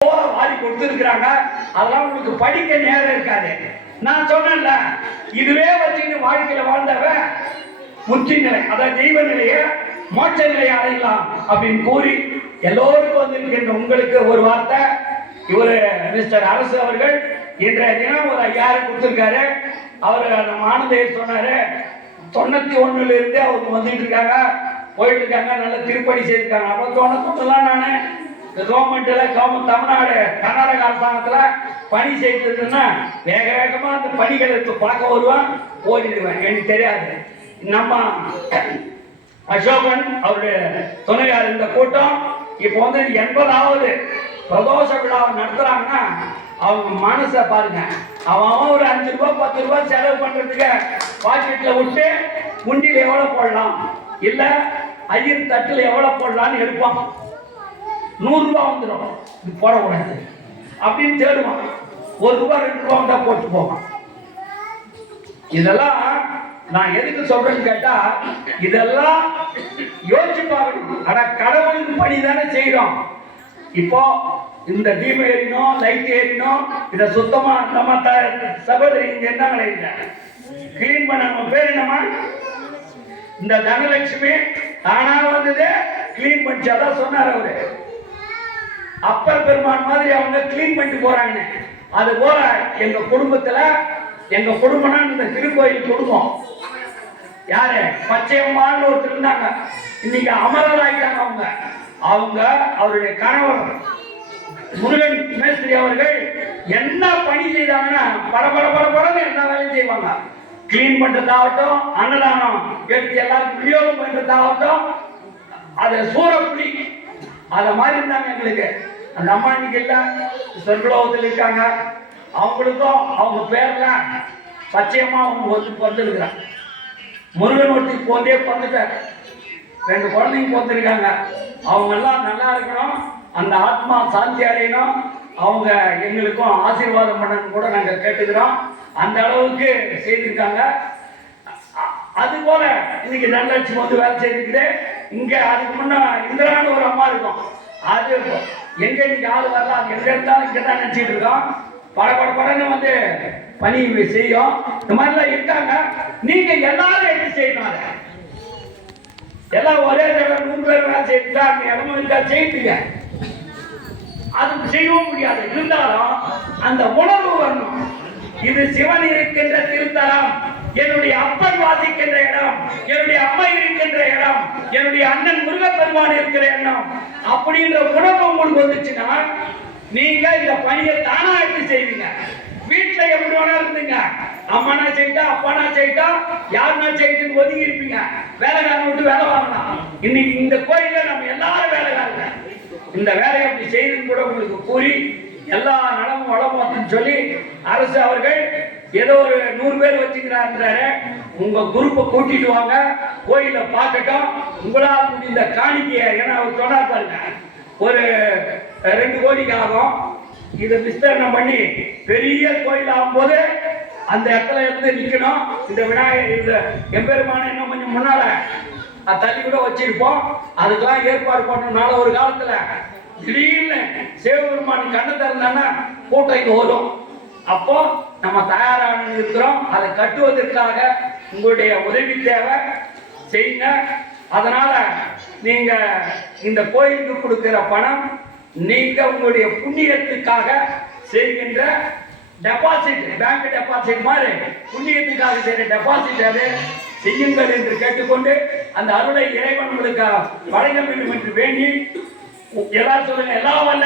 வாரி கொடுத்துருக்குறாங்க. அதெல்லாம் உங்களுக்கு படிக்க நேரம் இருக்காது. நான் சொன்னேன்ல, இதுவே வச்சுன்னு வாழ்க்கையில வாழ்ந்தவன் முக்தி நிலை, அதாவது தெய்வ நிலையை மோட்ச நிலையை அடையலாம் அப்படின்னு கூறி எல்லோருக்கும் வந்திருக்கின்ற உங்களுக்கு ஒரு வார்த்தை. இவரு மிஸ்டர் அரசு அவர்கள் இன்றைய தினம் ஒரு 5000 கொடுத்திருக்காரு. அவர் நம்ம ஆனந்தையர் சொன்னாரு, 91 இருந்து அவங்க வந்துட்டு இருக்காங்க, போயிட்டு இருக்காங்க, நல்ல திருப்பணி செய்திருக்காங்க. அப்போ 91 நானு கவர்மெண்ட்ல தமிழ்நாடு கர்நாடக அரசாங்கத்துல பணி செய்திருக்குன்னா வேக வேகமா அந்த பணிகளை பார்க்க வருவான், ஓடிடுவேன். எனக்கு தெரியாது. நம்ம அசோகன் அவருடைய துணையார் இந்த கூட்டம் இப்போ வந்து 80வது பிரதோஷ விழாவை நடத்துறாங்கன்னா அவங்க மனசை பாருங்க. அவன் ஒரு 5 ரூபாய் 10 ரூபாய் செலவு பண்றதுக்கு பாக்கெட்ல விட்டு குண்டியில் எவ்வளவு போடலாம், இல்ல ஐயர் தட்டுல எவ்வளவு போடலாம்னு எடுப்பான். 100 ரூபாய் வந்துடும், இது போடக்கூடாது அப்படின்னு தேடுவான். 1 ரூபாய் 2 ரூபாய் தான் போட்டு போவான். இதெல்லாம் நான் எதுக்கு சொல்றேன்னு கேட்டா, இதெல்லாம் யோசிச்சு பார்க்கணும். ஆனா கடவுளுக்கு பணி தானே செய்யறோம். இப்போ இந்த தீபம் ஏறினோம், லைட் ஏறினோம், இதை சுத்தமா நம்ம சகோதரி இங்க என்னங்களே இல்லை கிளீன் பண்ண. நம்ம பேர் என்னமா? இந்த தனலட்சுமி தானா வந்தது கிளீன் பண்ணிச்சாதான் சொன்னார் அவரு. அப்பர் பெருமான் மாதிரி அவங்க கிளீன் பண்ணிட்டு போறாங்க. அது போல எங்க குடும்பத்துல, எங்க குடும்பம்னா இந்த திருக்கோயில் குடும்பம். யாரு? பச்சையம்மான்னு ஒருத்தர் இருந்தாங்க, இன்னைக்கு அமரர் ஆயிட்டாங்க. அவங்க அவருடைய கணவர் முருகன் மேஸ்திரி அவர்கள் என்ன பணி செய்தாங்கன்னா படபடன்னு என்ன வேலையும் செய்வாங்க. கிளீன் பண்றதாகட்டும், அன்னதானம் எடுத்து எல்லாருக்கும் விநியோகம் பண்றதாகட்டும், அது சூறப்புலி அத மாதிரி இருந்தாங்க எங்களுக்கு. அந்த அம்மா இன்னைக்கு இல்ல, சொர்க்கலோகத்தில் இருக்காங்க. அவங்களுக்கும் அவங்க பேர்ல பச்சையம்மா அவங்க வந்துருக்கிறாங்க. முருகன் ஒருத்தி போந்தே பிறந்துட்டார், 2 குழந்தைங்க பிறந்திருக்காங்க. அவங்க எல்லாம் நல்லா இருக்கணும், அந்த ஆத்மா சாந்தி அடையணும், அவங்க எங்களுக்கும் ஆசீர்வாதம் பண்ணணும் கூட நாங்கள் கேட்டுக்கிறோம். அந்த அளவுக்கு செய்திருக்காங்க. அது போல இன்னைக்கு தனலட்சுமி வந்து வேலை செய்திருக்குது. இங்க அதுக்கு முன்ன இந்திரான்னு ஒரு அம்மா இருக்கும். அது எங்க இன்னைக்கு ஆள் வரல, அது எங்க இருந்தாலும் இங்க தான் நினைச்சிட்டு இருக்கோம். படன்னு வந்து பணி செய்யும். இந்த மாதிரிலாம் இருக்காங்க. நீங்க எல்லாரும் எப்படி செய்யணும்? எல்லாம் ஒரே தடவை 100 பேர் வேலை செய்துட்டா இடமும் இருக்கா செய்யுங்க. அது செய்யவும் முடியாது. இருந்தாலும் அந்த உணர்வு வரணும். இது சிவன் இருக்கின்ற திருத்தலம், என்னுடைய அப்பன் வாசிக்கின்ற இடம், என்னுடைய அம்மா இருக்கின்ற இடம், என்னுடைய அண்ணன் முருகப்பெருமான் இருக்கிற இடம் அப்படின்ற உணர்வு உங்களுக்கு வந்துச்சுன்னா நீங்க இந்த பணியை தானா எடுத்து செய்வீங்க. வீட்டுல எப்படி வேணா இருந்துங்க, அம்மானா செய்யிட்டா அப்பானா செய்யிட்டா யாருன்னா செய்யிட்டு ஒதுங்கி இருப்பீங்க. வேலைக்காரன் விட்டு வேலை வாங்கலாம். இன்னைக்கு இந்த கோயில நம்ம எல்லாரும் வேலைக்காரங்க. இந்த வேலையை அப்படி செய்யுன்னு கூட உங்களுக்கு கூறி எல்லா நலமும் வளமும் சொல்லி அரசு அவர்கள் ஏதோ ஒரு 100 பேர் வச்சுக்கிறாரு. உங்க குரூப்பை கூட்டிட்டு வாங்க, கோயிலை பார்க்கட்டும். உங்களால் முடிந்த காணிக்கையை, ஏன்னா அவர் சொன்னார் பாருங்க, ஒரு 2 கோடிக்கு ஆகும். இதை விஸ்தரணம் பண்ணி பெரிய கோயில் ஆகும்போது அந்த இடத்துல இருந்து நிக்கணும். இந்த விநாயகர் இந்த எம்பெருமான இன்னும் கொஞ்சம் முன்னால தள்ளி கூட வச்சிருப்போம். அதுக்கெல்லாம் ஏற்பாடு பண்ணனால ஒரு காலத்துல திடீர்னு சிவபெருமான் கண்ணு திறந்தானா கூட்டம் இங்க வரும். அப்போ நம்ம தயாராக இருக்கிறோம். அதை கட்டுவதற்காக உங்களுடைய உதவி தேவை, செய்யுங்க. அதனால நீங்க இந்த கோயிலுக்கு கொடுக்கிற பணம் நீங்க உங்களுடைய புண்ணியத்துக்காக செய்கின்ற டெபாசிட், பேங்க் டெபாசிட் மாதிரி புண்ணியத்துக்காக செய்கிற டெபாசிட் அது செய்யுங்கள் என்று கேட்டுக்கொண்டு அந்த அருளை இறைவன் உங்களுக்கு வழங்க வேண்டும் என்று வேண்டி எல்லாரும் சொல்லுங்க. எல்லாம்